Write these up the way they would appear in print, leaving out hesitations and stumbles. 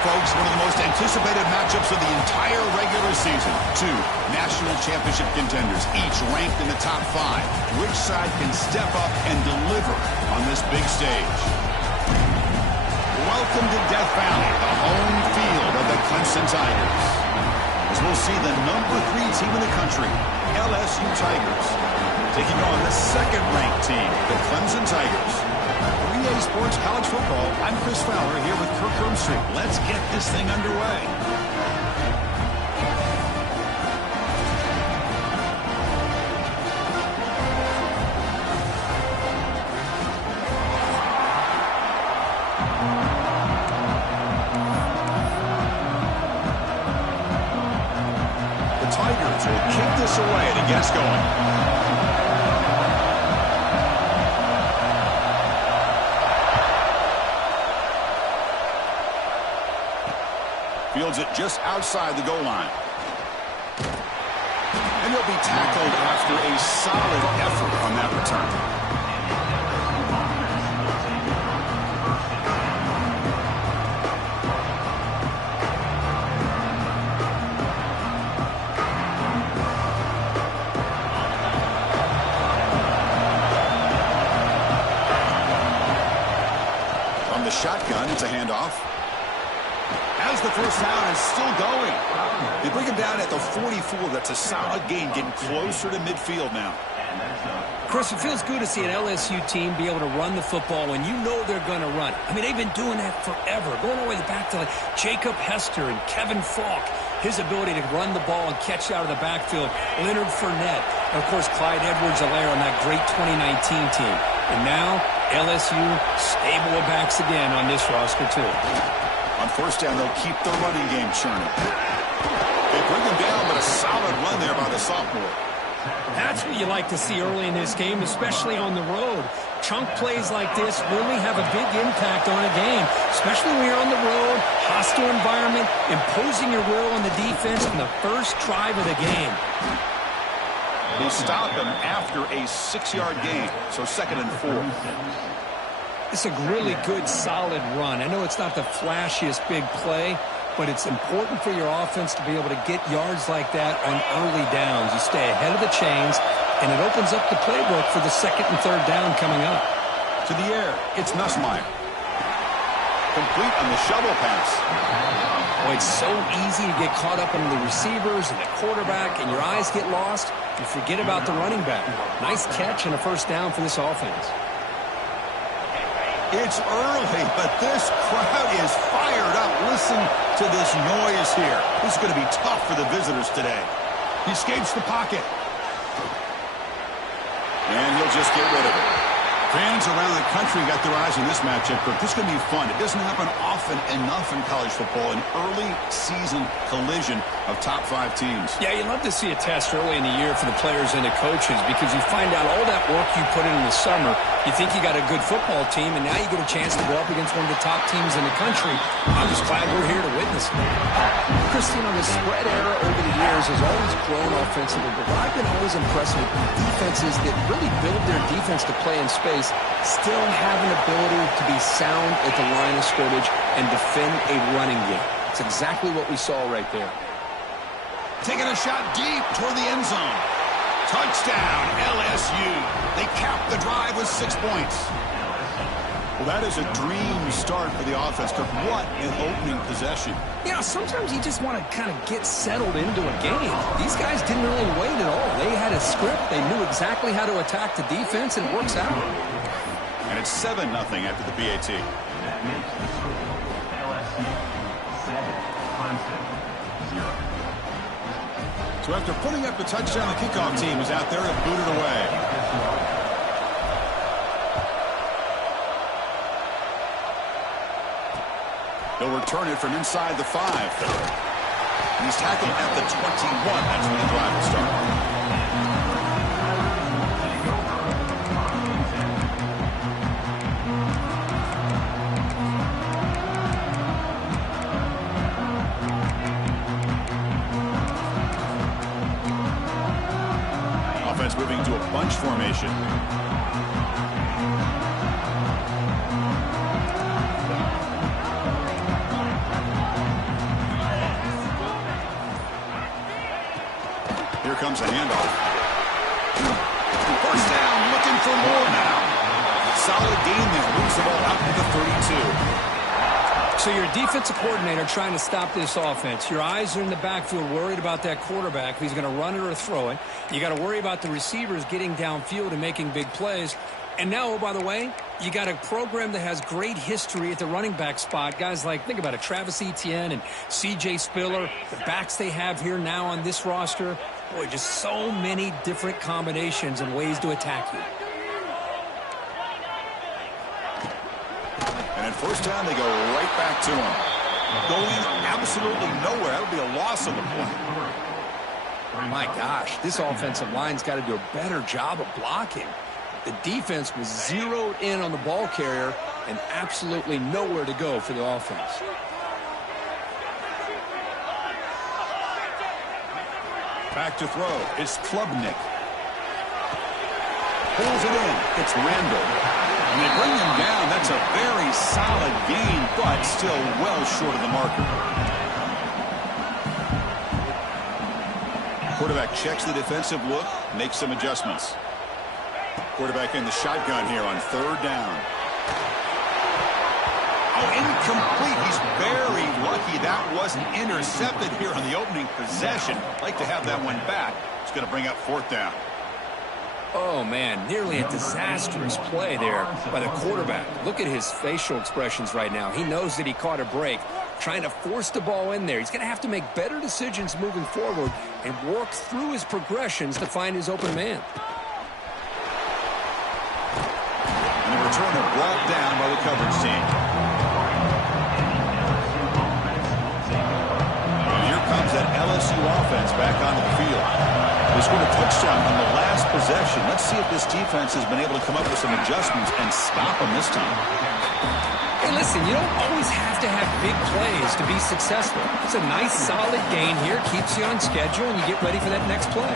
folks, one of the most anticipated matchups of the entire regular season. Two national championship contenders, each ranked in the top 5. Which side can step up and deliver on this big stage? Welcome to Death Valley, the home field of the Clemson Tigers. As we'll see the number 3 team in the country, LSU Tigers, taking on the second-ranked team, the Clemson Tigers. 3A Sports College Football, I'm Chris Fowler here with Kirk Herbstreit. Let's get this thing underway. The Tigers will kick this away to get us going. Fields it just outside the goal line. And he'll be tackled after a solid effort on that return. From the shotgun, it's a handoff. As the first down is still going. They bring him down at the 44. That's a solid gain, getting closer to midfield now. Chris, it feels good to see an LSU team be able to run the football when you know they're going to run. I mean, they've been doing that forever, going all the way back to like Jacob Hester and Kevin Falk. His ability to run the ball and catch out of the backfield. Leonard Fournette. And, of course, Clyde Edwards-Helaire on that great 2019 team. And now, LSU stable of backs again on this roster, too. On first down, they'll keep the running game churning. They bring him down, but a solid run there by the sophomore. That's what you like to see early in this game, especially on the road. Chunk plays like this really have a big impact on a game, especially when you're on the road, hostile environment, imposing your will on the defense on the first drive of the game. They stop him after a 6-yard gain, so 2nd and 4. It's a really good, solid run. I know it's not the flashiest big play, but it's important for your offense to be able to get yards like that on early downs. You stay ahead of the chains, and it opens up the playbook for the 2nd and 3rd down coming up. To the air, it's Nussmeier. Complete on the shovel pass. Boy, it's so easy to get caught up in the receivers and the quarterback, and your eyes get lost. You forget about the running back. Nice catch and a first down for this offense. It's early, but this crowd is fired up. Listen to this noise here. This is going to be tough for the visitors today. He escapes the pocket. And he'll just get rid of it. Fans around the country got their eyes on this matchup, but this is going to be fun. It doesn't happen often enough in college football, an early season collision of top 5 teams. Yeah, you love to see a test early in the year for the players and the coaches because you find out all that work you put in the summer. You think you got a good football team, and now you get a chance to go up against one of the top teams in the country. I'm just glad we're here to witness it. Christine, the spread era over the years has always grown offensively, but I've been always impressed with defenses that really build their defense to play in space, still have an ability to be sound at the line of scrimmage and defend a running game. It's exactly what we saw right there. Taking a shot deep toward the end zone. Touchdown, LSU. They capped the drive with 6 points. Well, that is a dream start for the offense. What an opening possession. Yeah, sometimes you just want to kind of get settled into a game. These guys didn't really wait at all. They had a script. They knew exactly how to attack the defense, and it works out. And it's 7-0 after the PAT. So after putting up the touchdown, the kickoff team is out there and booted away. He'll return it from inside the 5. And he's tackled at the 21. That's when the drive will start. Offense moving to a bunch formation. comes the handoff. First down, looking for more now. Solid gain there. Moves the ball out to the 32. So you're a defensive coordinator trying to stop this offense. Your eyes are in the backfield worried about that quarterback, if he's going to run it or throw it. You got to worry about the receivers getting downfield and making big plays. And now, oh, by the way, you got a program that has great history at the running back spot. Guys like, think about it, Travis Etienne and C.J. Spiller, the backs they have here now on this roster. Boy, just so many different combinations and ways to attack you. And at first down, they go right back to him. Going absolutely nowhere. That'll be a loss on the play. My gosh, this offensive line's got to do a better job of blocking. The defense was zeroed in on the ball carrier and absolutely nowhere to go for the offense. Back to throw. It's Klubnik. Pulls it in. It's Randall. And they bring him down. That's a very solid gain, but still well short of the marker. Quarterback checks the defensive look, makes some adjustments. Quarterback in the shotgun here on third down. Oh, incomplete. He's very lucky that wasn't intercepted here on the opening possession. Like to have that one back. It's going to bring up fourth down. Oh, man, nearly a disastrous play there by the quarterback. Look at his facial expressions right now. He knows that he caught a break, trying to force the ball in there. He's going to have to make better decisions moving forward and work through his progressions to find his open man. And the returner brought down by the coverage team. And here comes that LSU offense back onto the field. They scored a touchdown on the last possession. Let's see if this defense has been able to come up with some adjustments and stop them this time. Hey, listen, you don't always have to have big plays to be successful. It's a nice, solid gain here, keeps you on schedule, and you get ready for that next play.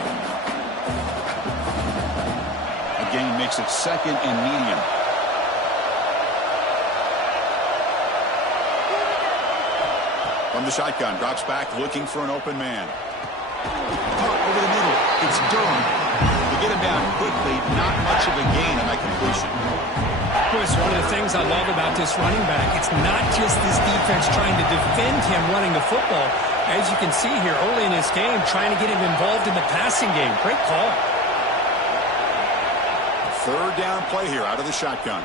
A gain makes it second and medium. From the shotgun, drops back, looking for an open man. Over the middle, it's Durham. To get him down quickly, not much of a gain on that completion. Chris, one of the things I love about this running back, it's not just this defense trying to defend him running the football. As you can see here early in this game, trying to get him involved in the passing game. Great call. Third down play here out of the shotgun.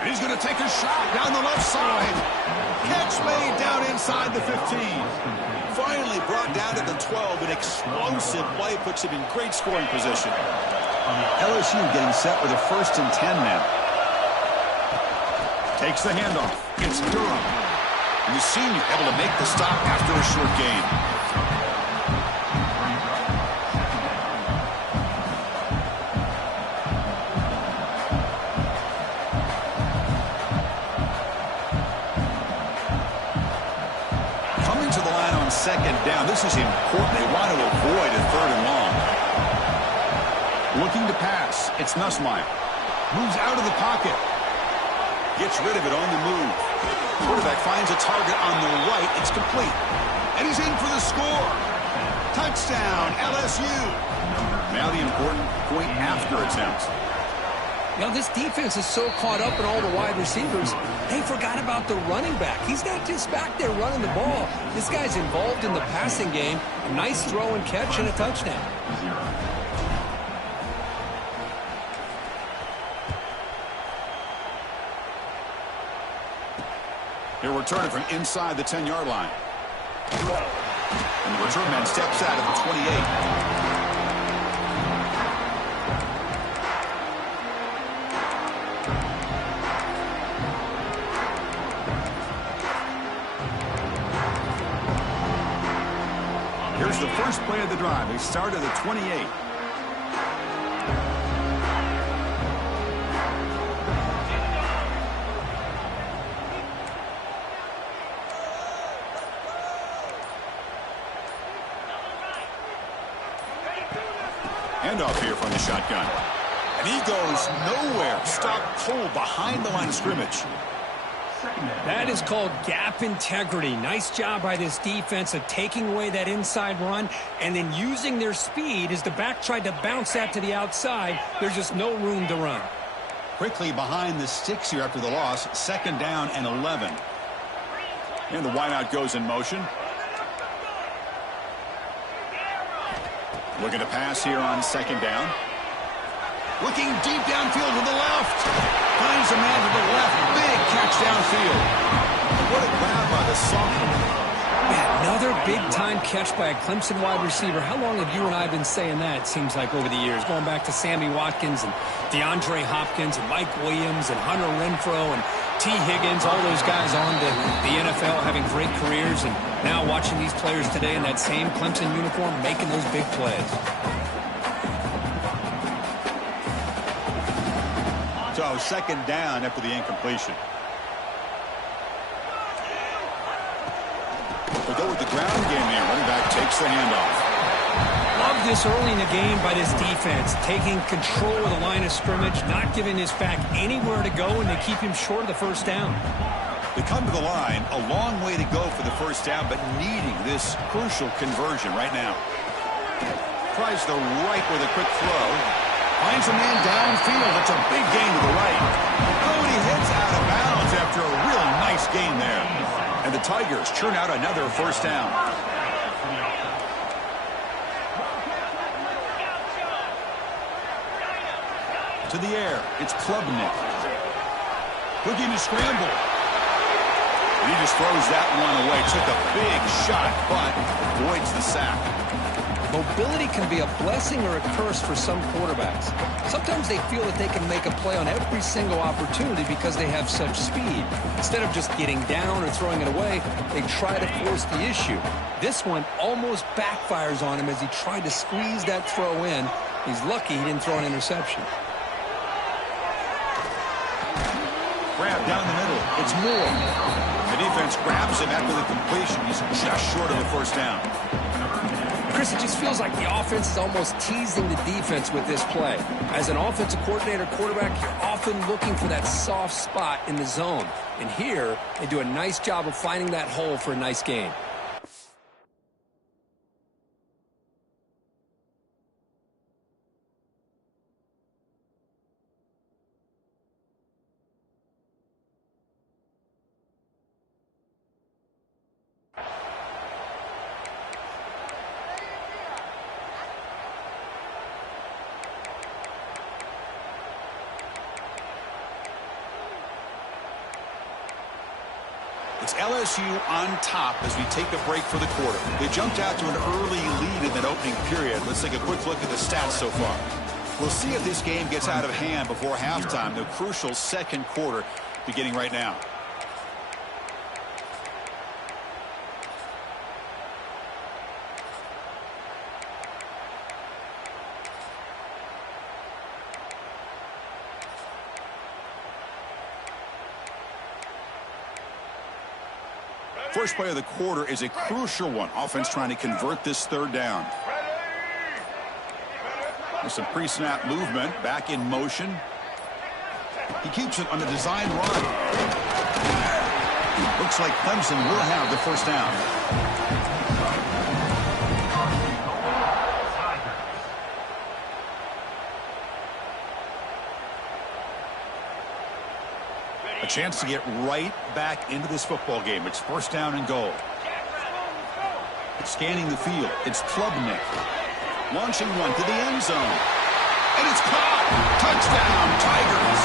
And he's going to take a shot down the left side. Catch made down inside the 15. Finally brought down to the 12. An explosive play puts him in great scoring position. LSU getting set with a 1st and 10 now. Takes the handoff. It's Durham. And the senior able to make the stop after a short gain. Second down. This is important. They want to avoid a third and long. Looking to pass. It's Nussmeier. Moves out of the pocket. Gets rid of it on the move. Quarterback finds a target on the right. It's complete. And he's in for the score. Touchdown, LSU. Now the important point after attempt. You know, this defense is so caught up in all the wide receivers, they forgot about the running back. He's not just back there running the ball. This guy's involved in the passing game. A nice throw and catch and a touchdown. He'll return it from inside the 10-yard line. And the return man steps out of the 28. Here's the first play of the drive. They start at the 28. Handoff here from the shotgun. And he goes nowhere. Stopped cold behind the line of scrimmage. That is called gap integrity. Nice job by this defense of taking away that inside run and then using their speed as the back tried to bounce that to the outside. There's just no room to run. Quickly behind the sticks here after the loss. 2nd down and 11. And the wideout goes in motion. Looking to pass here on 2nd down. Looking deep downfield to the left. Finds a man to the left. Big catch downfield. What a grab by the sophomore. Man, another big-time catch by a Clemson wide receiver. How long have you and I been saying that, it seems like, over the years? Going back to Sammy Watkins and DeAndre Hopkins and Mike Williams and Hunter Renfrow and T. Higgins, all those guys on to the NFL having great careers, and now watching these players today in that same Clemson uniform making those big plays. So 2nd down after the incompletion. We'll go with the ground game here. Running back takes the handoff. Love this early in the game by this defense, taking control of the line of scrimmage, not giving this back anywhere to go, and they keep him short of the 1st down. They come to the line, a long way to go for the 1st down, but needing this crucial conversion right now. Tries the right with a quick throw. Finds a man downfield. That's a big gain to the right. Oh, and he hits out of bounds after a real nice gain there. And the Tigers churn out another 1st down. To the air, it's Klubnik. Looking to scramble. And he just throws that one away. Took a big shot, but avoids the sack. Mobility can be a blessing or a curse for some quarterbacks. Sometimes they feel that they can make a play on every single opportunity because they have such speed. Instead of just getting down or throwing it away, they try to force the issue. This one almost backfires on him as he tried to squeeze that throw in. He's lucky he didn't throw an interception. Grab down the middle. It's Moore. The defense grabs him after the completion. He's just short of a 1st down. Chris, it just feels like the offense is almost teasing the defense with this play. As an offensive coordinator, quarterback, you're often looking for that soft spot in the zone. And here, they do a nice job of finding that hole for a nice gain. It's LSU on top as we take a break for the quarter. They jumped out to an early lead in that opening period. Let's take a quick look at the stats so far. We'll see if this game gets out of hand before halftime. The crucial 2nd quarter beginning right now. First play of the quarter is a crucial one. Offense trying to convert this 3rd down. There's some pre-snap movement. Back in motion. He keeps it on the design run. Looks like Clemson will have the 1st down. A chance to get right back into this football game. It's 1st down and goal. Scanning the field. It's Klubnik. Launching one to the end zone. And it's caught. Touchdown, Tigers.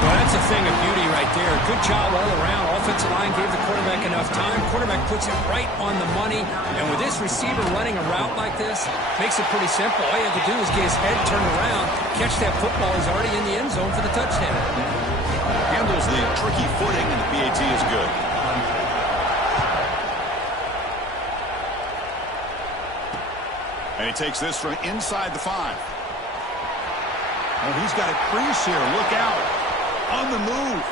Well, that's a thing of beauty right there. Good job all around. Offensive line gave the quarterback enough time. Quarterback puts it right on the money. And with this receiver running a route like this, makes it pretty simple. All you have to do is get his head turned around, catch that football. He's already in the end zone for the touchdown. Handles the tricky footing, and the PAT is good. And he takes this from inside the 5. Oh, he's got a crease here. Look out. On the move.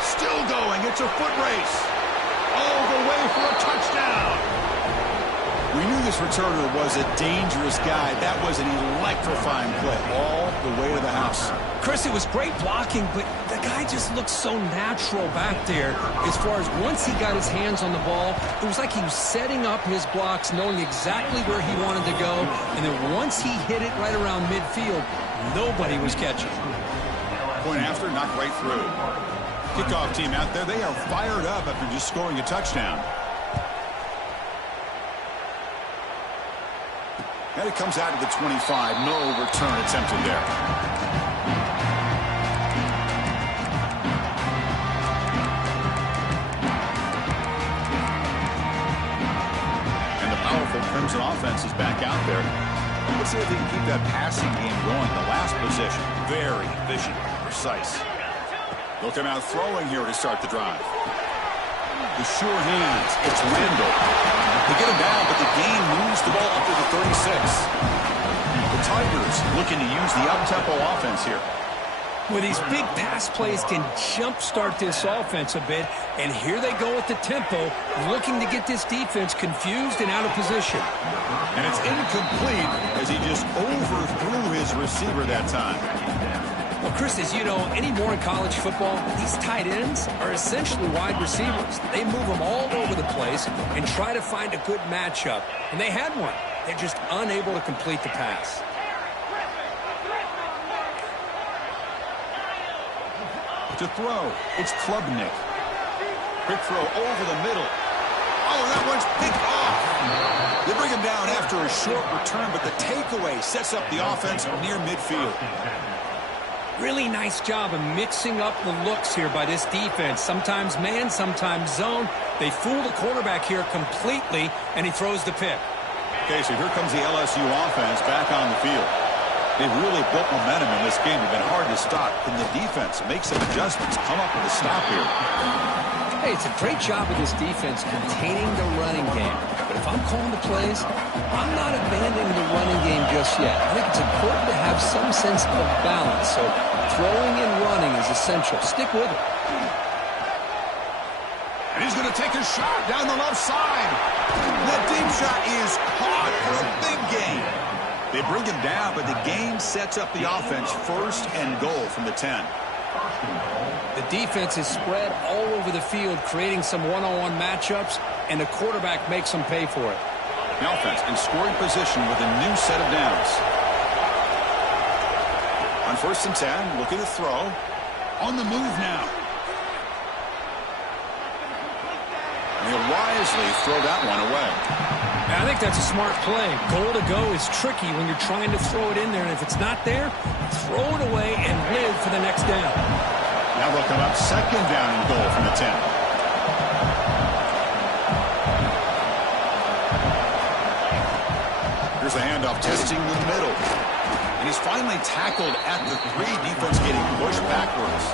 Still going. It's a foot race. All the way for a touchdown. We knew this returner was a dangerous guy. That was an electrifying play all the way to the house. Chris, it was great blocking, but the guy just looked so natural back there. As far as once he got his hands on the ball, it was like he was setting up his blocks, knowing exactly where he wanted to go. And then once he hit it right around midfield, nobody was catching. Point after, knocked right through. Kickoff team out there, they are fired up after just scoring a touchdown. And it comes out to the 25. No return attempted there. And the powerful Crimson offense is back out there. Let's see if they can keep that passing game going. The last possession, very efficient, precise. They'll come out throwing here to start the drive. The sure hands, it's Randall. They get him down, but the gain moves the ball up to the 36. The Tigers looking to use the up-tempo offense here. Well, these big pass plays can jumpstart this offense a bit, and here they go with the tempo, looking to get this defense confused and out of position. And it's incomplete as he just overthrew his receiver that time. Well, Chris, as you know, anymore in college football, these tight ends are essentially wide receivers. They move them all over the place and try to find a good matchup. And they had one. They're just unable to complete the pass. To throw, it's Klubnik. Quick throw over the middle. Oh, that one's picked off. They bring him down after a short return, but the takeaway sets up the offense near midfield. Really nice job of mixing up the looks here by this defense. Sometimes man, sometimes zone. They fool the quarterback here completely, and he throws the pick. Okay, so here comes the LSU offense back on the field. They've really built momentum in this game. It's been hard to stop. Can the defense make some adjustments, come up with a stop here? Hey, it's a great job of this defense containing the running game. But if I'm calling the plays, I'm not abandoning the running game just yet. I think it's important to have some sense of balance. So throwing and running is essential. Stick with it. And he's going to take a shot down the left side. The deep shot is caught for a big gain. They bring him down, but the game sets up the offense first and goal from the 10. The defense is spread all over the field, creating some one-on-one matchups, and the quarterback makes them pay for it. The offense in scoring position with a new set of downs. On 1st and 10, looking to throw. On the move now. And he'll wisely throw that one away. I think that's a smart play. Goal to go is tricky when you're trying to throw it in there, and if it's not there, throw it away and live for the next down. Now they'll come up 2nd down and goal from the 10. Here's the handoff, testing the middle. And he's finally tackled at the 3. Defense getting pushed backwards.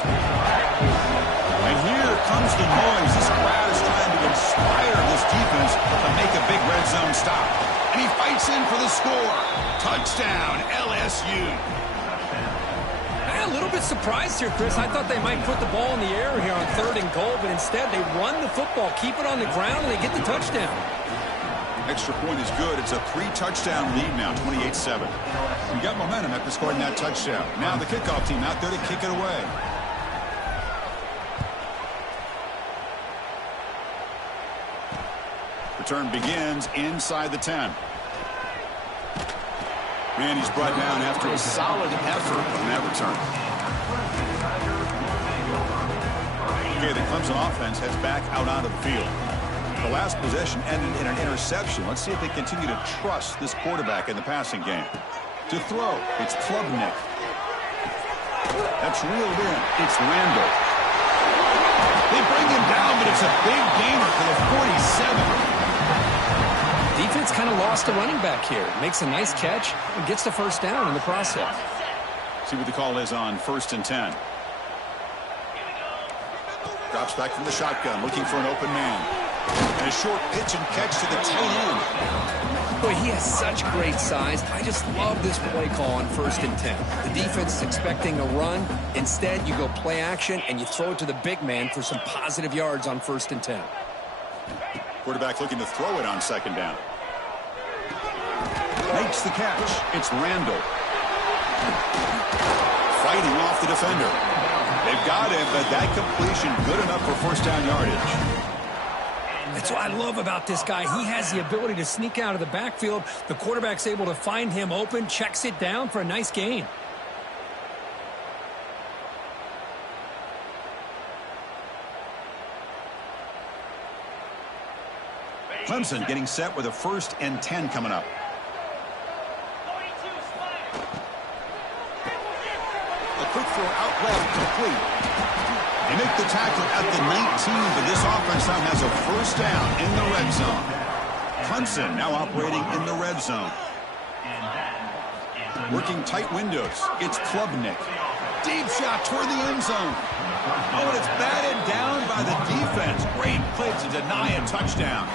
And here comes the noise. This crowd is trying to inspire this defense to make a big red zone stop. And he fights in for the score. Touchdown, LSU. I'm a little bit surprised here, Chris. I thought they might put the ball in the air here on 3rd and goal, but instead they run the football, keep it on the ground, and they get the touchdown. Extra point is good. It's a 3-touchdown lead now, 28-7. You got momentum after scoring that touchdown. Now the kickoff team out there to kick it away. Return begins inside the 10. And he's brought down after a solid effort on that return. Okay, the Clemson offense heads back out onto the field. The last possession ended in an interception. Let's see if they continue to trust this quarterback in the passing game. To throw, it's Klubnik. That's reeled in. It's Randall. They bring him down, but it's a big gainer for the 47. Defense kind of lost the running back here. Makes a nice catch and gets the 1st down in the process. See what the call is on 1st and 10. Drops back from the shotgun, looking for an open man. And a short pitch and catch to the tight end. Boy, he has such great size. I just love this play call on 1st and 10. The defense is expecting a run. Instead, you go play action, and you throw it to the big man for some positive yards on 1st and 10. Quarterback looking to throw it on 2nd down. Makes the catch. It's Randall. Fighting off the defender. They've got him, but that completion good enough for first down yardage. That's what I love about this guy. He has the ability to sneak out of the backfield. The quarterback's able to find him open, checks it down for a nice gain. Clemson getting set with a 1st and 10 coming up. A quick throw out left, complete. They make the tackle at the 19, but this offense now has a first down in the red zone. Clemson now operating in the red zone. Working tight windows. It's Klubnik. Deep shot toward the end zone. Oh, and it's batted down by the defense. Great play to deny a touchdown.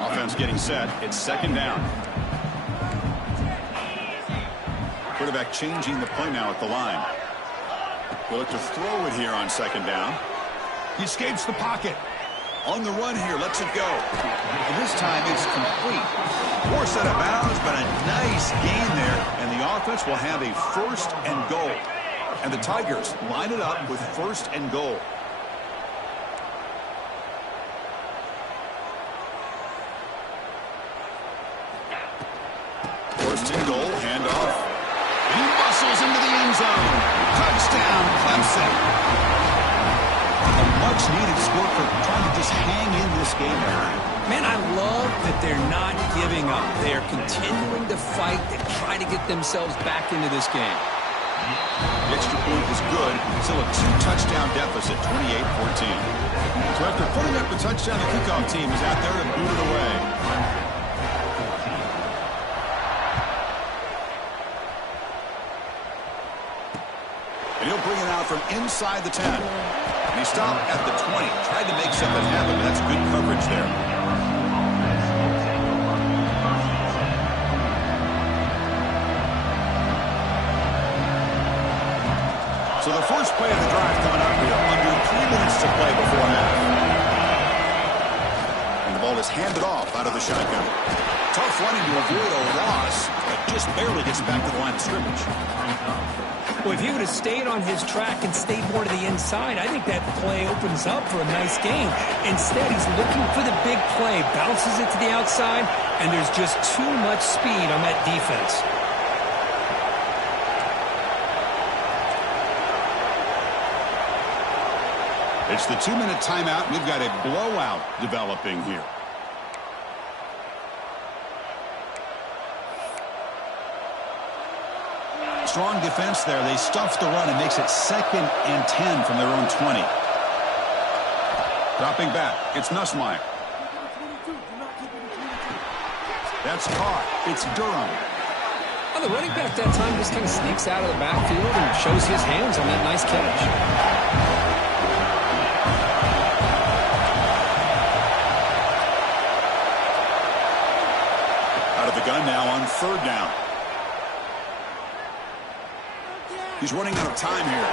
Offense getting set. It's 2nd down. Quarterback changing the play now at the line. They'll look to throw it here on 2nd down. He escapes the pocket. On the run here, lets it go. And this time it's complete. Forced out of bounds, but a nice gain there. And the offense will have a 1st and goal. And the Tigers line it up with 1st and goal. First and goal, handoff. He bustles into the end zone. Touchdown, Clemson. A much-needed score for trying to just hang in this game here. Man, I love that they're not giving up. They're continuing to fight, to try to get themselves back into this game. The extra point is good. Still a 2-touchdown deficit, 28-14. So after putting up a touchdown, the kickoff team is out there to boot it away. And he'll bring it out from inside the 10. And he stopped at the 20. Tried to make something happen, but that's good coverage there. So the first play of the drive coming up here. Under 3 minutes to play before half. And the ball is handed off out of the shotgun. Tough running to avoid a loss, but just barely gets back to the line of scrimmage. Well, if he would have stayed on his track and stayed more to the inside, I think that play opens up for a nice gain. Instead, he's looking for the big play, bounces it to the outside, and there's just too much speed on that defense. It's the 2-minute timeout. We've got a blowout developing here. Strong defense there. They stuff the run and makes it 2nd and 10 from their own 20. Dropping back. It's Nussmeier. That's caught. It's Durham. Well, the running back that time just kind of sneaks out of the backfield and shows his hands on that nice catch. Out of the gun now on 3rd down. He's running out of time here.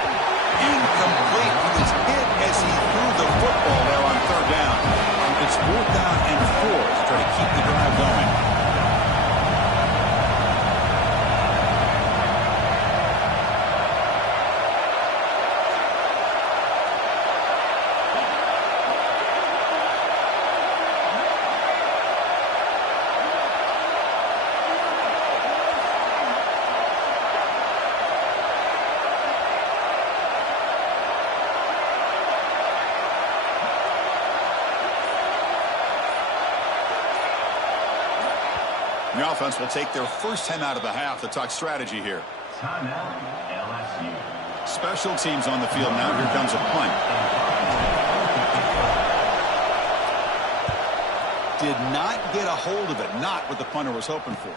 Incomplete. He was hit as he threw the football there on 3rd down. It's 4th down and 4 to try to keep the drive going. The offense will take their first time out of the half to talk strategy here. Special teams on the field now. Here comes a punt. Did not get a hold of it. Not what the punter was hoping for.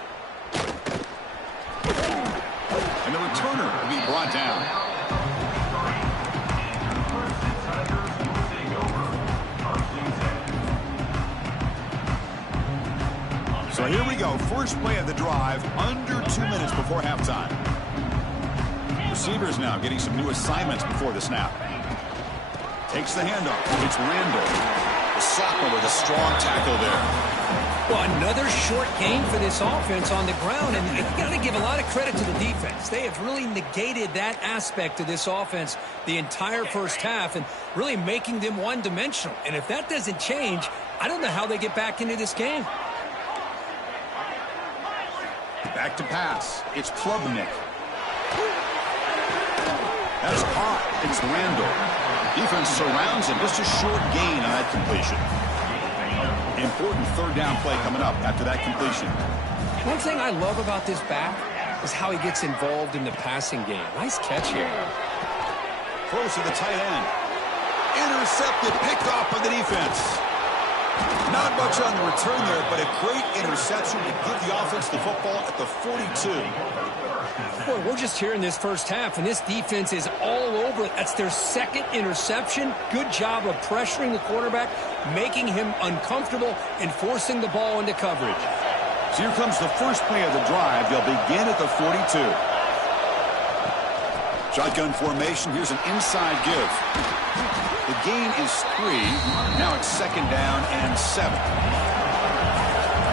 And the returner will be brought down. So here we go. First play of the drive, under 2 minutes before halftime. Receivers now getting some new assignments before the snap. Takes the handoff. It's Randall. The sophomore with a strong tackle there. Well, another short game for this offense on the ground, and you got to give a lot of credit to the defense. They have really negated that aspect of this offense the entire first half and really making them one-dimensional. And if that doesn't change, I don't know how they get back into this game. Back to pass. It's Klubnik. That's caught. It's Randall. Defense surrounds him. Just a short gain on that completion. Important third down play coming up after that completion. One thing I love about this back is how he gets involved in the passing game. Nice catch here. Close to the tight end. Intercepted, picked off by the defense. Not much on the return there, but a great interception to give the offense the football at the 42. Boy, we're just here in this first half, and this defense is all over it. That's their second interception. Good job of pressuring the quarterback, making him uncomfortable, and forcing the ball into coverage. So here comes the first play of the drive. They'll begin at the 42. Shotgun formation. Here's an inside give. The gain is 3. Now it's second down and 7.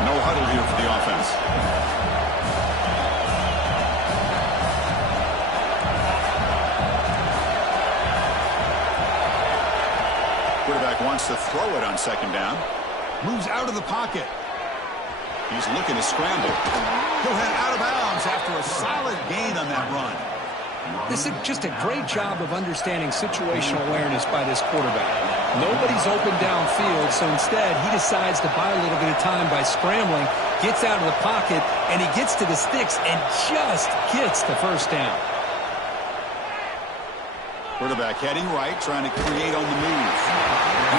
No huddle here for the offense. Quarterback wants to throw it on second down. Moves out of the pocket. He's looking to scramble. He'll head out of bounds after a solid gain on that run. This is just a great job of understanding situational awareness by this quarterback. Nobody's open downfield, so instead he decides to buy a little bit of time by scrambling, gets out of the pocket, and he gets to the sticks and just gets the first down. Quarterback heading right, trying to create on the move.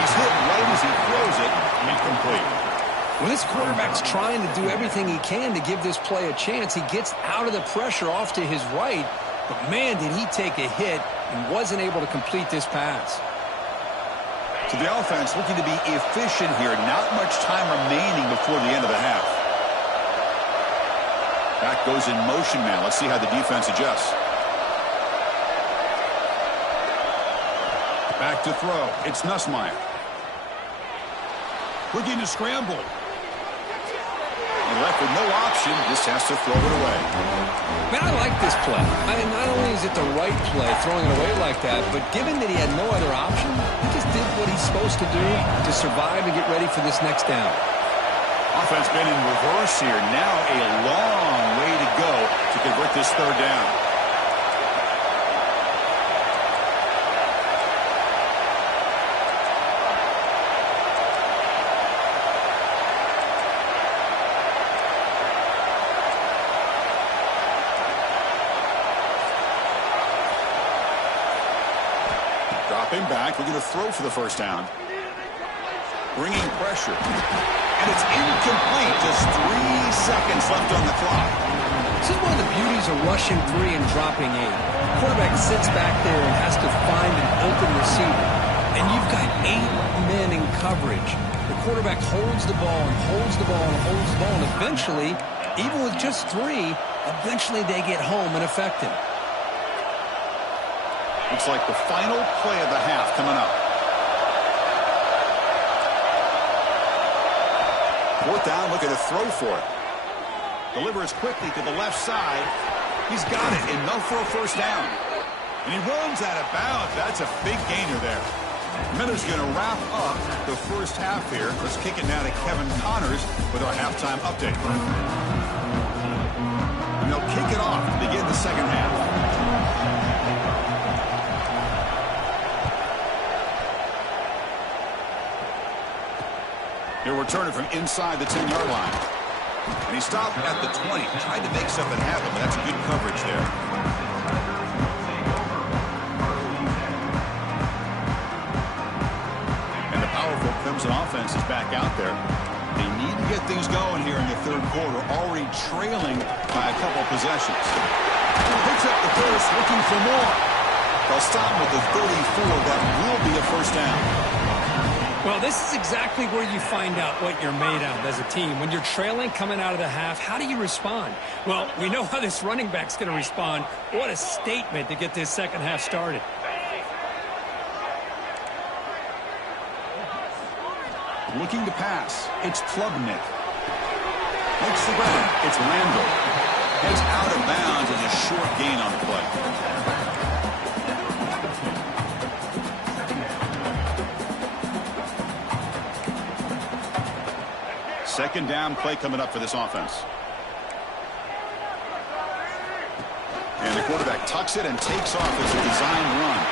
He's hit right as he throws it, incomplete. When this quarterback's trying to do everything he can to give this play a chance, he gets out of the pressure off to his right, but man, did he take a hit and wasn't able to complete this pass. So the offense looking to be efficient here. Not much time remaining before the end of the half. Back goes in motion now. Let's see how the defense adjusts. Back to throw. It's Nussmeier. Looking to scramble. And left with no option. Just has to throw it away. Man, I like this play. I mean, not only is it the right play, throwing it away like that, but given that he had no other option, he just did what he's supposed to do to survive and get ready for this next down. Offense been in reverse here. Now a long way to go to convert this third down. Dropping back, we're going to throw for the first down. Bringing pressure. And it's incomplete. Just 3 seconds left on the clock. This is one of the beauties of rushing 3 and dropping 8. The quarterback sits back there and has to find an open receiver. And you've got 8 men in coverage. The quarterback holds the ball and holds the ball and holds the ball. And eventually, even with just 3, eventually they get home and affect him. Looks like the final play of the half coming up. Fourth down, looking to throw for it. Delivers quickly to the left side. He's got it, enough for a first down. And he runs out of bounds. That's a big gainer there. Miller's going to wrap up the first half here. Let's kick it now to Kevin Connors with our halftime update. And they'll kick it off to begin the second half. He'll return it from inside the 10-yard line. And he stopped at the 20. Tried to make something happen, but that's good coverage there. And the powerful Clemson offense is back out there. They need to get things going here in the third quarter, already trailing by a couple possessions. Picks up the first, looking for more. They'll stop with the 34. That will be a first down. Well, this is exactly where you find out what you're made of as a team. When you're trailing coming out of the half, how do you respond? Well, we know how this running back's going to respond. What a statement to get this second half started. Looking to pass. It's Klubnik. Makes the grab. It's Randall. Heads out of bounds as a short gain on the play. Second down play coming up for this offense. And the quarterback tucks it and takes off. It's a designed run.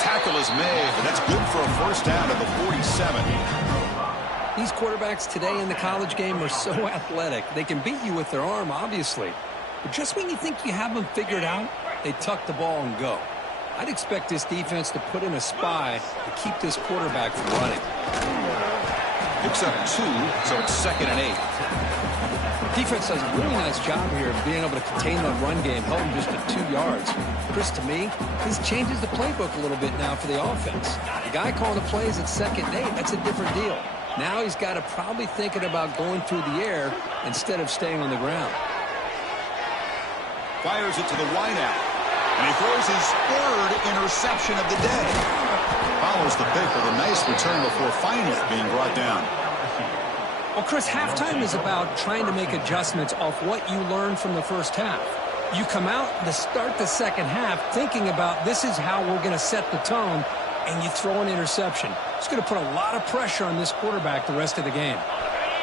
Tackle is made, but that's good for a first down at the 47. These quarterbacks today in the college game are so athletic. They can beat you with their arm, obviously. But just when you think you have them figured out, they tuck the ball and go. I'd expect this defense to put in a spy to keep this quarterback from running. Picks up 2, so it's 2nd and 8. Defense does a really nice job here of being able to contain that run game, held him just at 2 yards. Chris, to me, this changes the playbook a little bit now for the offense. The guy calling the plays at 2nd and 8, that's a different deal. Now he's got to probably thinking about going through the air instead of staying on the ground. Fires it to the wideout. And he throws his 3rd interception of the day. Follows the pick with a nice return before finally being brought down. Well, Chris, halftime is about trying to make adjustments off what you learned from the first half. You come out to start the second half thinking about this is how we're going to set the tone, and you throw an interception. It's going to put a lot of pressure on this quarterback the rest of the game.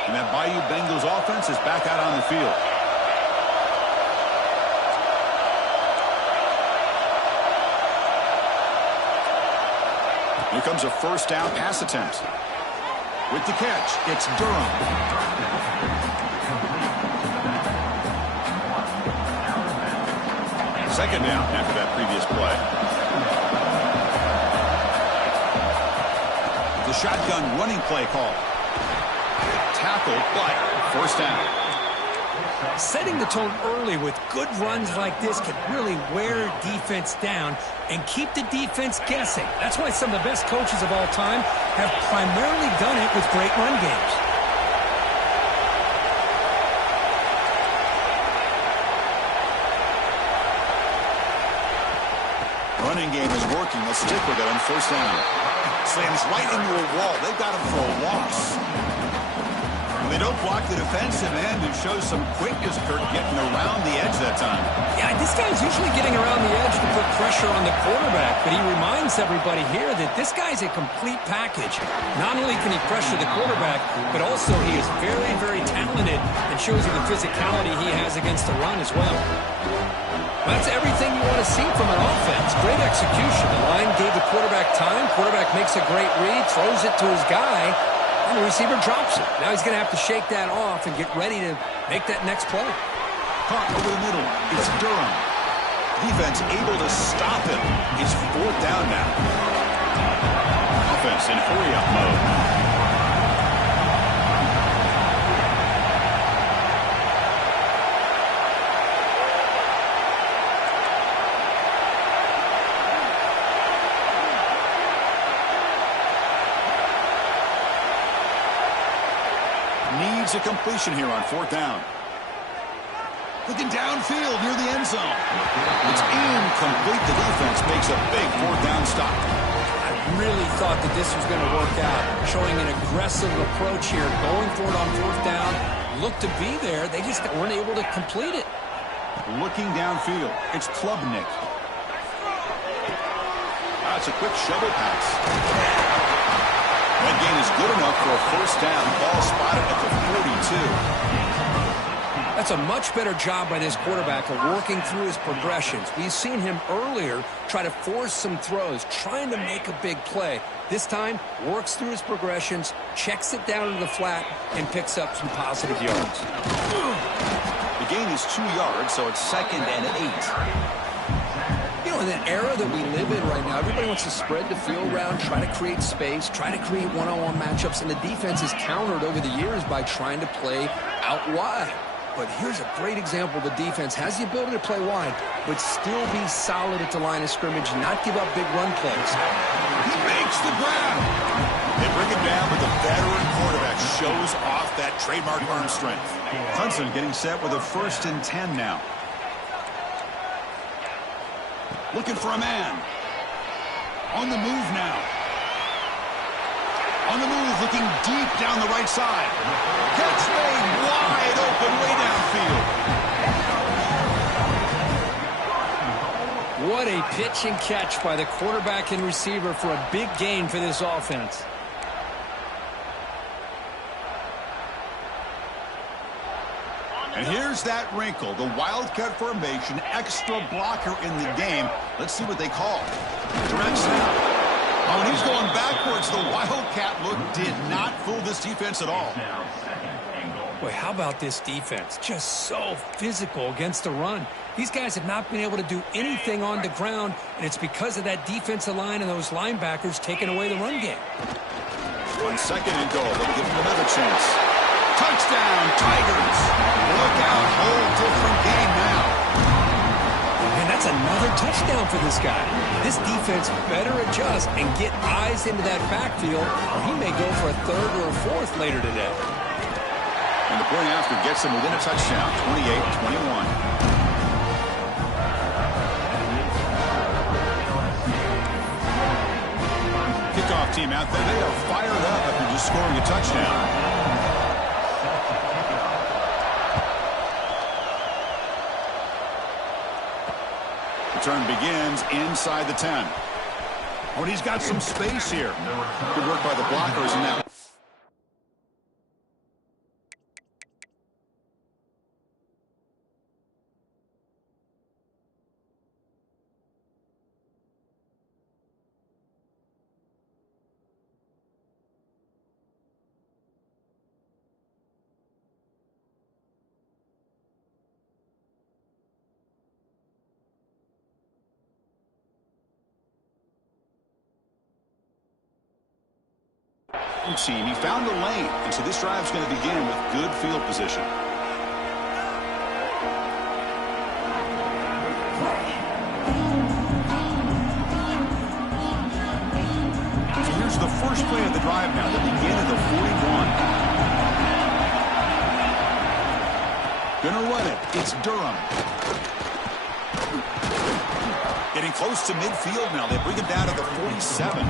And that Bayou Bengals offense is back out on the field. Here comes a first down pass attempt. With the catch, it's Durham. Second down after that previous play. The shotgun running play call. Tackled, but first down. Setting the tone early with good runs like this can really wear defense down and keep the defense guessing. That's why some of the best coaches of all time have primarily done it with great run games. Running game is working. They'll stick with it on first down. Slams right into a wall. They've got him for a loss. They don't block the defensive end and show some quickness, Kirk, getting around the edge that time. Yeah, this guy's usually getting around the edge to put pressure on the quarterback, but he reminds everybody here that this guy's a complete package. Not only can he pressure the quarterback, but also he is very, very talented and shows you the physicality he has against the run as well. That's everything you want to see from an offense. Great execution. The line gave the quarterback time. Quarterback makes a great read, throws it to his guy. And the receiver drops it. Now he's going to have to shake that off and get ready to make that next play. Caught over the middle. It's Durham. Defense able to stop him. It's 4th down now. Offense in hurry-up mode. Needs a completion here on 4th down. Looking downfield near the end zone. It's incomplete. The defense makes a big 4th down stop. I really thought that this was going to work out. Showing an aggressive approach here. Going for it on 4th down. Looked to be there. They just weren't able to complete it. Looking downfield. It's Klubnik. That's a quick shovel pass. That gain is good enough for a first down. Ball spotted at the 42. That's a much better job by this quarterback of working through his progressions. We've seen him earlier try to force some throws, trying to make a big play. This time, works through his progressions, checks it down to the flat, and picks up some positive yards. The gain is 2 yards, so it's 2nd and 8. In an era that we live in right now, everybody wants to spread the field around, try to create space, try to create one-on-one matchups, and the defense is countered over the years by trying to play out wide. But here's a great example. The defense has the ability to play wide, but still be solid at the line of scrimmage, not give up big run plays. He makes the grab. They bring him down, but the veteran quarterback shows off that trademark arm strength. Clemson getting set with a 1st and 10 now. Looking for a man. On the move now. On the move, looking deep down the right side. Catch made wide open way downfield. What a pitch and catch by the quarterback and receiver for a big gain for this offense. And here's that wrinkle, the Wildcat formation, extra blocker in the game. Let's see what they call. Direct snap. Oh, and he's going backwards. The Wildcat look did not fool this defense at all. Boy, how about this defense? Just so physical against the run. These guys have not been able to do anything on the ground, and it's because of that defensive line and those linebackers taking away the run game. On second and goal, they'll give him another chance. Touchdown, Tigers. Look out, whole different game now. And that's another touchdown for this guy. This defense better adjust and get eyes into that backfield, or he may go for a third or a fourth later today. And the point after gets him within a touchdown, 28-21. Kickoff team out there, they are fired up after just scoring a touchdown. Return begins inside the 10. Oh, and he's got some space here. Good work by the blockers in that. Team. He found the lane, and so this drive is going to begin with good field position. So here's the first play of the drive now. They begin at the 41. Gonna run it. It's Durham. Getting close to midfield now. They bring it down to the 47.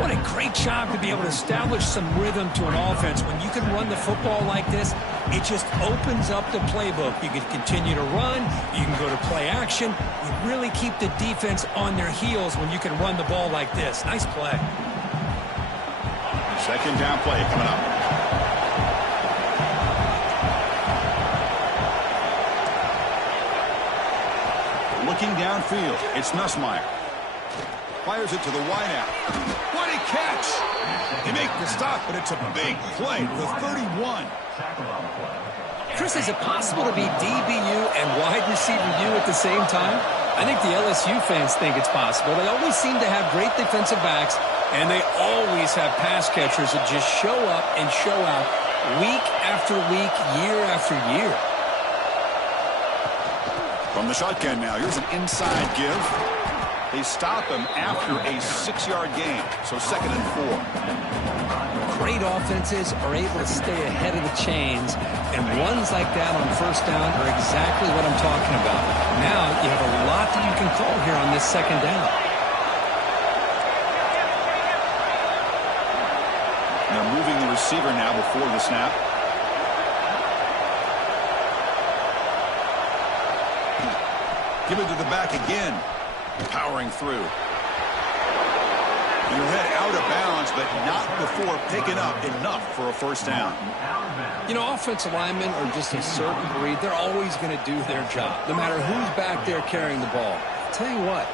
What a great job to be able to establish some rhythm to an offense. When you can run the football like this, it just opens up the playbook. You can continue to run. You can go to play action. You really keep the defense on their heels when you can run the ball like this. Nice play. Second down play coming up. Looking downfield, it's Nussmeier. Fires it to the wideout. What a catch! They make the stop, but it's a big play with a 31. Chris, is it possible to be DBU and wide receiver U at the same time? I think the LSU fans think it's possible. They always seem to have great defensive backs, and they always have pass catchers that just show up and show out week after week, year after year. From the shotgun now, here's an inside give. They stop him after a 6-yard gain, so 2nd and 4. Great offenses are able to stay ahead of the chains, and runs like that on first down are exactly what I'm talking about. Now you have a lot that you can call here on this 2nd down. They're moving the receiver now before the snap. Give it to the back again. Powering through. Your head out of bounds, but not before picking up enough for a first down. You know, offensive linemen are just a certain breed. They're always going to do their job, no matter who's back there carrying the ball. I'll tell you what,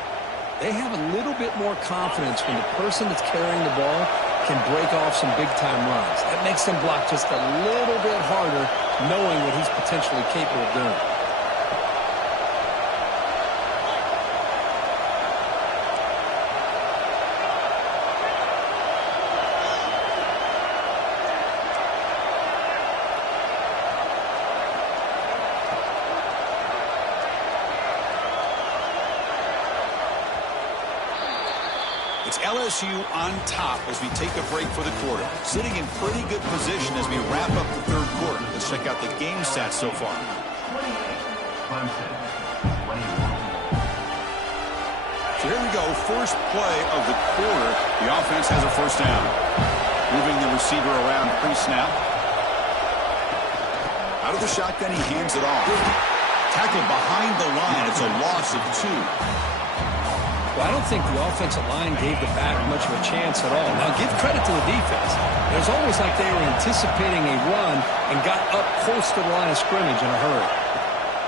they have a little bit more confidence when the person that's carrying the ball can break off some big-time runs. That makes them block just a little bit harder, knowing what he's potentially capable of doing. It's LSU on top as we take a break for the quarter. Sitting in pretty good position as we wrap up the 3rd quarter. Let's check out the game stats so far. So here we go, first play of the quarter. The offense has a first down. Moving the receiver around pre-snap. Out of the shotgun, he hands it off. Tackled behind the line. It's a loss of 2. Well, I don't think the offensive line gave the back much of a chance at all. Now, give credit to the defense. It was almost like they were anticipating a run and got up close to the line of scrimmage in a hurry.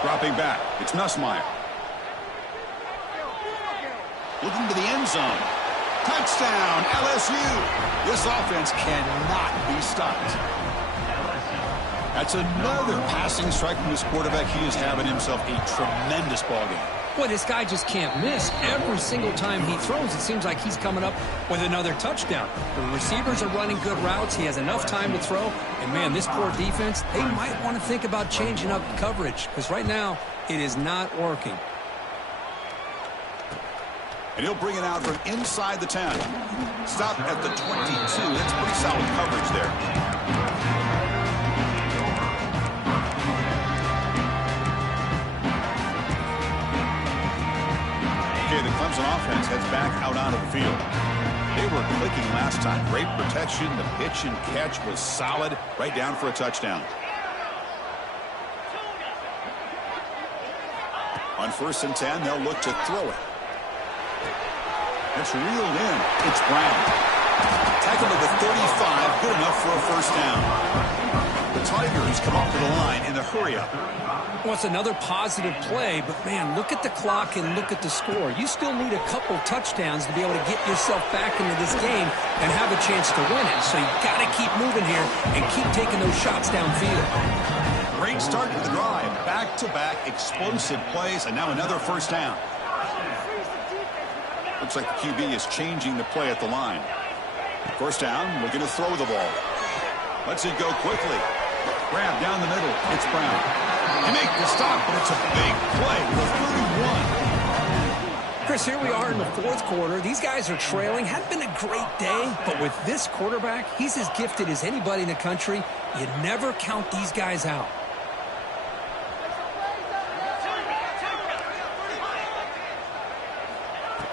Dropping back. It's Nussmeier. Looking to the end zone. Touchdown, LSU. This offense cannot be stopped. That's another passing strike from his quarterback. He is having himself a tremendous ballgame. Boy, this guy just can't miss. Every single time he throws, it seems like he's coming up with another touchdown. The receivers are running good routes. He has enough time to throw. And, man, this poor defense, they might want to think about changing up coverage because right now it is not working. And he'll bring it out from inside the 10. Stop at the 22. That's pretty solid coverage there. Okay, the Clemson offense heads back out onto the field. They were clicking last time. Great protection. The pitch and catch was solid. Right down for a touchdown. On 1st and 10, they'll look to throw it. That's reeled in. It's Brown. Tackled at the 35. Good enough for a first down. The Tigers come up to the line in the hurry-up. Well, it's another positive play, but, man, look at the clock and look at the score. You still need a couple touchdowns to be able to get yourself back into this game and have a chance to win it. So you got to keep moving here and keep taking those shots downfield. Great start to the drive. Back-to-back explosive plays, and now another first down. Looks like the QB is changing the play at the line. First down, looking to throw the ball. Lets it go quickly. Grab down the middle. It's Brown. They make the stop, but it's a big play. The 31. Chris, here we are in the 4th quarter. These guys are trailing. Hadn't been a great day, but with this quarterback, he's as gifted as anybody in the country. You never count these guys out.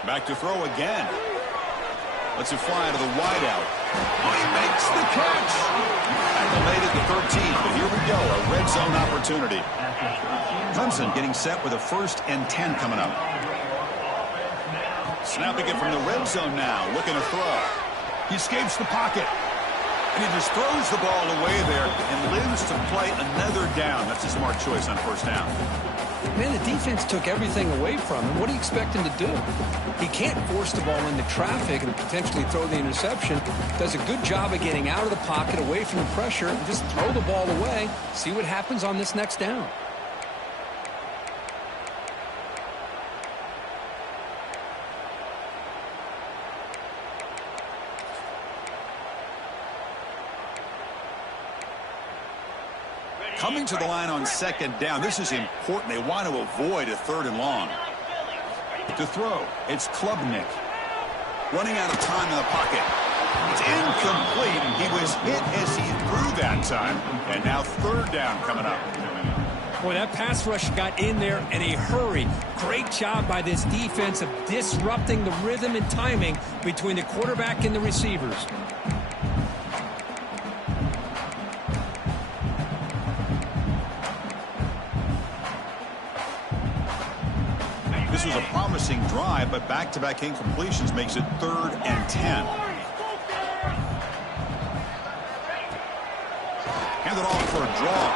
Back to throw again. Lets it fly to the wideout. Oh, he makes the catch. Accolade at the 13, but here we go, a red zone opportunity. Clemson getting set with a 1st and 10 coming up. Snapping it from the red zone now, looking to throw. He escapes the pocket. And he just throws the ball away there and lives to play another down. That's a smart choice on first down. Man, the defense took everything away from him. What do you expect him to do? He can't force the ball into traffic and potentially throw the interception. Does a good job of getting out of the pocket, away from the pressure, and just throw the ball away. See what happens on this next down. Coming to the line on 2nd down. This is important. They want to avoid a 3rd and long. To throw, it's Klubnik. Running out of time in the pocket. It's incomplete. He was hit as he threw that time. And now 3rd down coming up. Boy, that pass rush got in there in a hurry. Great job by this defense of disrupting the rhythm and timing between the quarterback and the receivers. This was a promising drive, but back-to-back incompletions makes it 3rd and 10. Hand it off for a draw.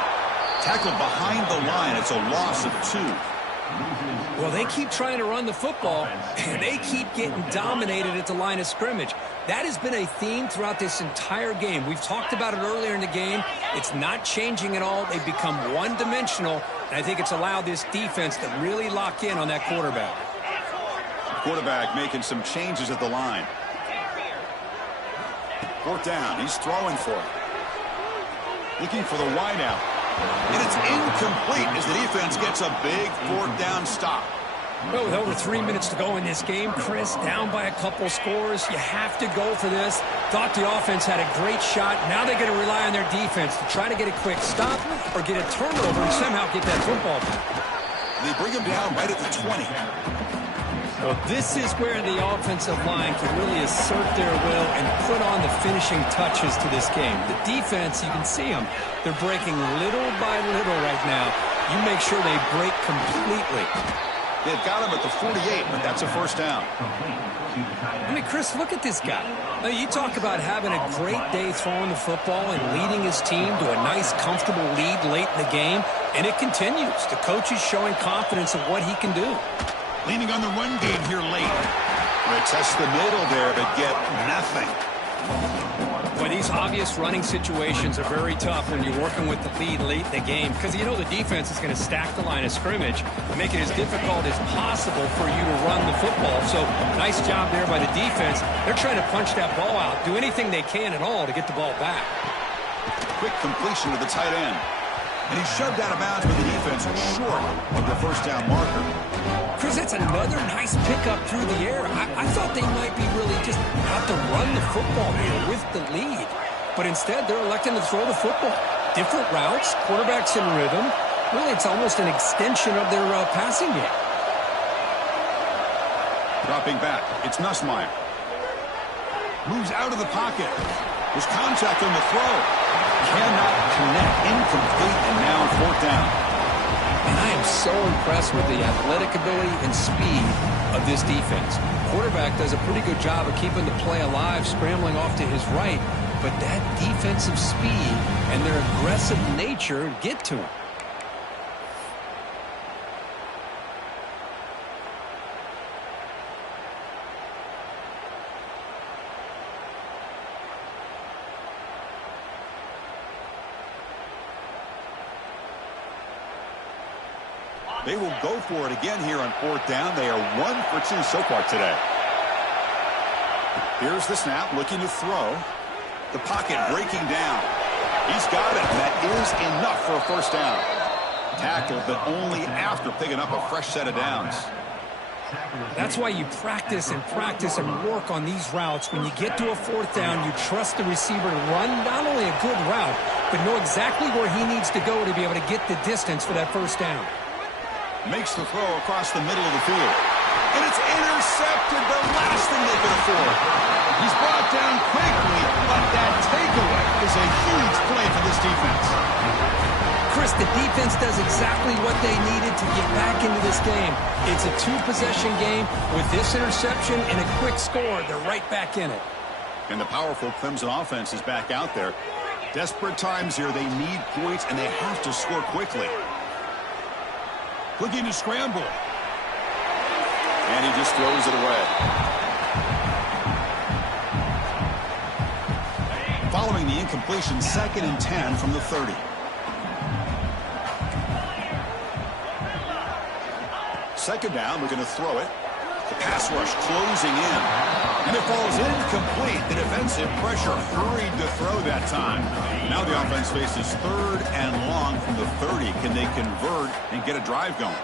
Tackled behind the line. It's a loss of 2. Well, they keep trying to run the football, and they keep getting dominated at the line of scrimmage. That has been a theme throughout this entire game. We've talked about it earlier in the game. It's not changing at all. They've become one-dimensional, and I think it's allowed this defense to really lock in on that quarterback. Quarterback making some changes at the line. 4th down. He's throwing for it. Looking for the wideout. And it's incomplete as the defense gets a big 4th down stop. Well, with over 3 minutes to go in this game, Chris, down by a couple scores, you have to go for this. Thought the offense had a great shot. Now they're going to rely on their defense to try to get a quick stop or get a turnover and somehow get that football back. They bring him down right at the 20. Well, this is where the offensive line can really assert their will and put on the finishing touches to this game. The defense, you can see them. They're breaking little by little right now. You make sure they break completely. They've got him at the 48, but that's a first down. I mean, Chris, look at this guy. Now, you talk about having a great day throwing the football and leading his team to a nice, comfortable lead late in the game, and it continues. The coach is showing confidence of what he can do. Leaning on the run game here late. They test the middle there, but get nothing. Boy, these obvious running situations are very tough when you're working with the lead late in the game because you know the defense is going to stack the line of scrimmage and make it as difficult as possible for you to run the football. So, nice job there by the defense. They're trying to punch that ball out, do anything they can at all to get the ball back. Quick completion to the tight end. And he shoved out of bounds with the defense short of the first down marker. Chris, that's another nice pickup through the air. I thought they might be really just out to run the football here with the lead. But instead, they're electing to throw the football. Different routes, quarterbacks in rhythm. Really, it's almost an extension of their passing game. Dropping back, it's Nussmeier. Moves out of the pocket. There's contact on the throw. Cannot connect. Incomplete, and now fourth down. And I am so impressed with the athletic ability and speed of this defense. Quarterback does a pretty good job of keeping the play alive, scrambling off to his right, but that defensive speed and their aggressive nature get to him. They will go for it again here on fourth down. They are 1 for 2 so far today. Here's the snap, looking to throw. The pocket breaking down. He's got it. That is enough for a first down. Tackled, but only after picking up a fresh set of downs. That's why you practice and work on these routes. When you get to a fourth down, you trust the receiver to run not only a good route, but know exactly where he needs to go to be able to get the distance for that first down. Makes the throw across the middle of the field. And it's intercepted, the last thing they can afford. He's brought down quickly, but that takeaway is a huge play for this defense. Chris, the defense does exactly what they needed to get back into this game. It's a two-possession game. With this interception and a quick score, they're right back in it. And the powerful Clemson offense is back out there. Desperate times here. They need points, and they have to score quickly. Looking to scramble. And he just throws it away. Following the incompletion, 2nd and 10 from the 30. Second down, we're going to throw it. The pass rush closing in. And it falls incomplete. The defensive pressure hurried to throw that time. Now the offense faces 3rd and long from the 30. Can they convert and get a drive going?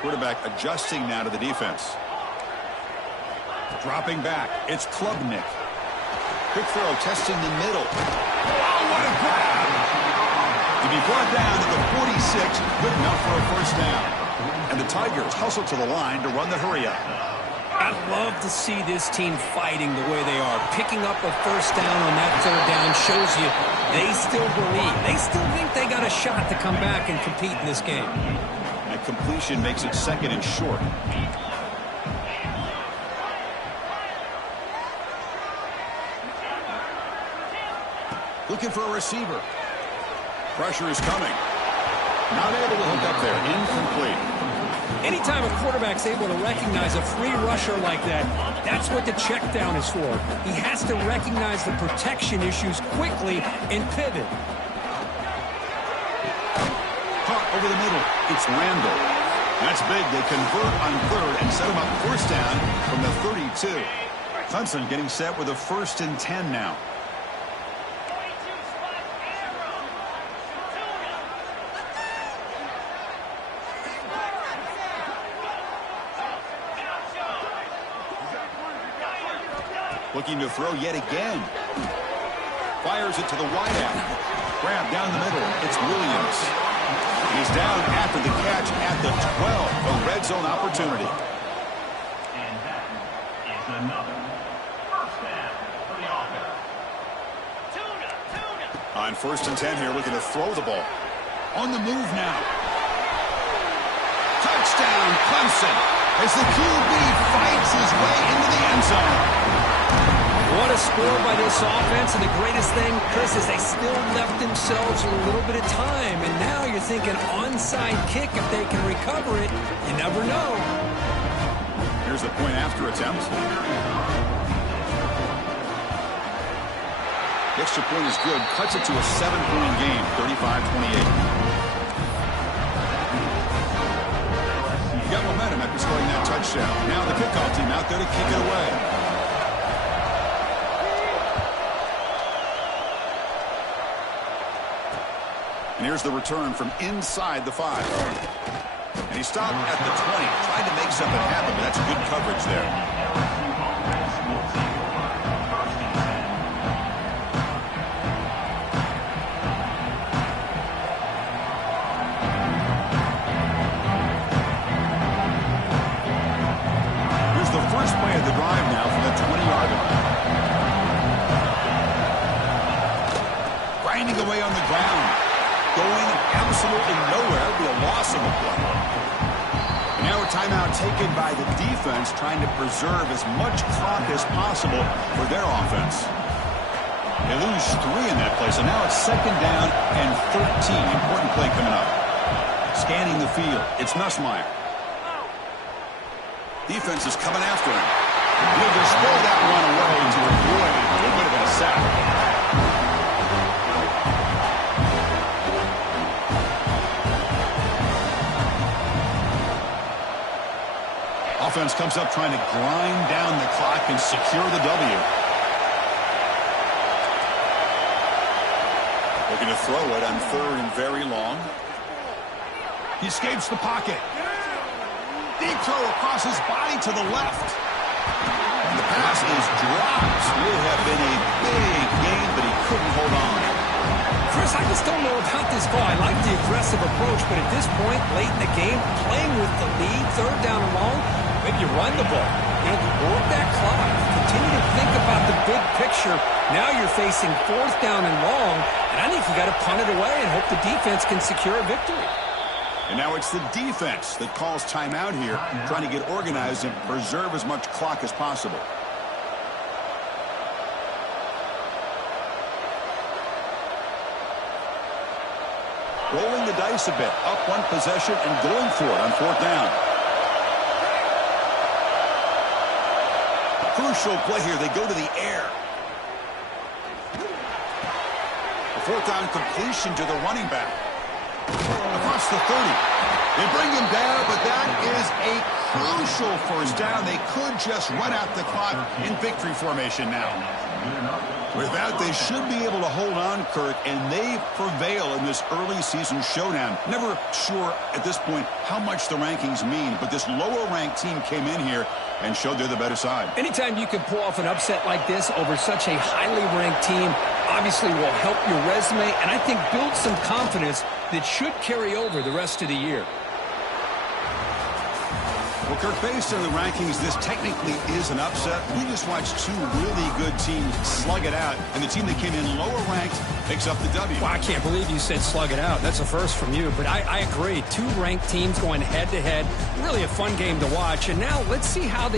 Quarterback adjusting now to the defense. Dropping back. It's Klubnik. Quick throw, testing the middle. Oh, what a grab! To be brought down to the 46, good enough for a first down. And the Tigers hustle to the line to run the hurry up. I love to see this team fighting the way they are. Picking up a first down on that 3rd down shows you they still believe. They still think they got a shot to come back and compete in this game. That completion makes it 2nd and short. Looking for a receiver. Pressure is coming. Not able to hook up there. Incomplete. Anytime a quarterback's able to recognize a free rusher like that, that's what the check down is for. He has to recognize the protection issues quickly and pivot. Caught over the middle. It's Randall. That's big. They convert on 3rd and set him up first down from the 32. Clemson getting set with a 1st and 10 now. Looking to throw yet again. Fires it to the wideout. Grab down the middle. It's Williams. He's down after the catch at the 12. A red zone opportunity. And that is another first down for the offense. On 1st and 10 here, looking to throw the ball. On the move now. Touchdown, Clemson, as the QB fights his way into the end zone. What a score by this offense, and the greatest thing, Chris, is they still left themselves a little bit of time, and now you're thinking onside kick if they can recover it. You never know. Here's the point after attempt. Extra point is good, cuts it to a 7-point game, 35-28. You got momentum after scoring that touchdown. Now the kickoff team out there to kick it away. And here's the return from inside the 5. And he stopped at the 20, trying to make something happen, but that's good coverage there. Here's the first play of the drive now from the 20-yard line. Grinding away on the ground. Going absolutely nowhere. It'll be a loss of a play. And now a timeout taken by the defense, trying to preserve as much clock as possible for their offense. They lose 3 in that play, so now it's 2nd down and 13. Important play coming up. Scanning the field, it's Nussmeier. Defense is coming after him. He'll just throw that one away to avoid what would have been a sack. Offense comes up trying to grind down the clock and secure the W. Looking to throw it on 3rd and very long. He escapes the pocket. Deep throw across his body to the left. And the pass is dropped. Would have been a big gain, but he couldn't hold on. Chris, I just don't know about this call. I like the aggressive approach, but at this point, late in the game, playing with the lead, 3rd down and long, maybe you run the ball. You know, work that clock. Continue to think about the big picture. Now you're facing 4th down and long, and I think you got to punt it away and hope the defense can secure a victory. And now it's the defense that calls timeout here, trying to get organized and preserve as much clock as possible. Rolling the dice a bit, up one possession and going for it on 4th down. Crucial play here. They go to the air. A 4th down completion to the running back. Across the 30. They bring him down, but that is a crucial 1st down. They could just run out the clock in victory formation now. With that, they should be able to hold on, Kirk, and they prevail in this early season showdown. Never sure at this point how much the rankings mean, but this lower-ranked team came in here and showed they're the better side. Anytime you can pull off an upset like this over such a highly ranked team, obviously will help your resume, and I think build some confidence that should carry over the rest of the year. Well, Kirk, based on the rankings, this technically is an upset. We just watched 2 really good teams slug it out, and the team that came in lower ranked picks up the W. Well, I can't believe you said slug it out. That's a first from you, but I agree. 2 ranked teams going head-to-head. Really a fun game to watch, and now let's see how they